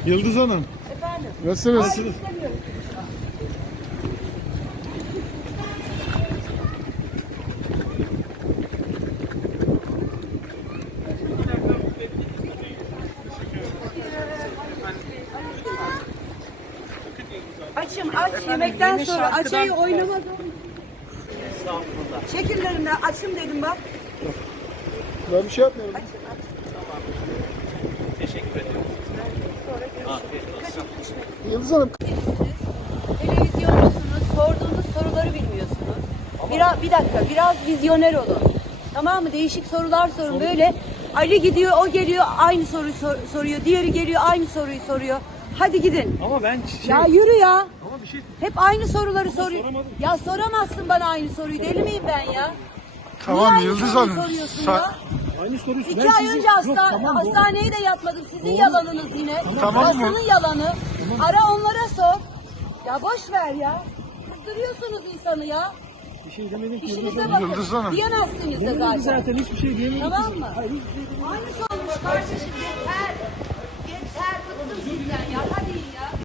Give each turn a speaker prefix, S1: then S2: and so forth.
S1: Yıldız Hanım.
S2: Efendim?
S1: Nasılsınız?
S2: Hayır, istemiyorum. Açım aç. Yemekten sonra açayı oynamadım. Şekillerimden açım dedim bak.
S1: Ben bir şey yapmıyorum.
S2: Açım aç.
S3: Teşekkür ediyorum.
S1: Yıldız Hanım.
S2: Televizyonlusunuz, sorduğunuz soruları bilmiyorsunuz. Bir dakika, biraz vizyoner olun. Tamam mı? Değişik sorular sorun. Böyle Ali gidiyor, o geliyor, aynı soruyu soruyor. Diğeri geliyor, aynı soruyu soruyor. Hadi gidin.
S3: Ama ben
S2: Ya yürü ya.
S3: Ama bir şey
S2: Hep aynı soruları soruyor.
S3: soramadım.
S2: Ya soramazsın bana aynı soruyu. Deli miyim ben ya?
S1: Tamam,
S2: Niye aynı
S1: Yıldız
S2: soruyu
S1: Hanım.
S2: soruyorsun ya?
S3: aynı soruyu
S2: 2 ay önce hastaneye de yatmadım. Sizin yalanınız yine.
S1: Tamam mı?
S2: Basının yalanı. Ara onlara sor. Ya boş ver ya. Kızdırıyorsunuz insanı ya.
S3: bir şey demedim ki.
S2: İşinize bakın.
S1: Yıldız Hanım.
S2: Diyemezsiniz de
S3: Demedim
S2: zaten.
S3: zaten hiçbir şey diyemedim.
S2: Tamam mı?
S3: Hayır, hiçbir şey demedim.
S2: Aynısı olmuş kardeşim. Yeter. Yeter. Bıktım sizden ya. Hadi ya.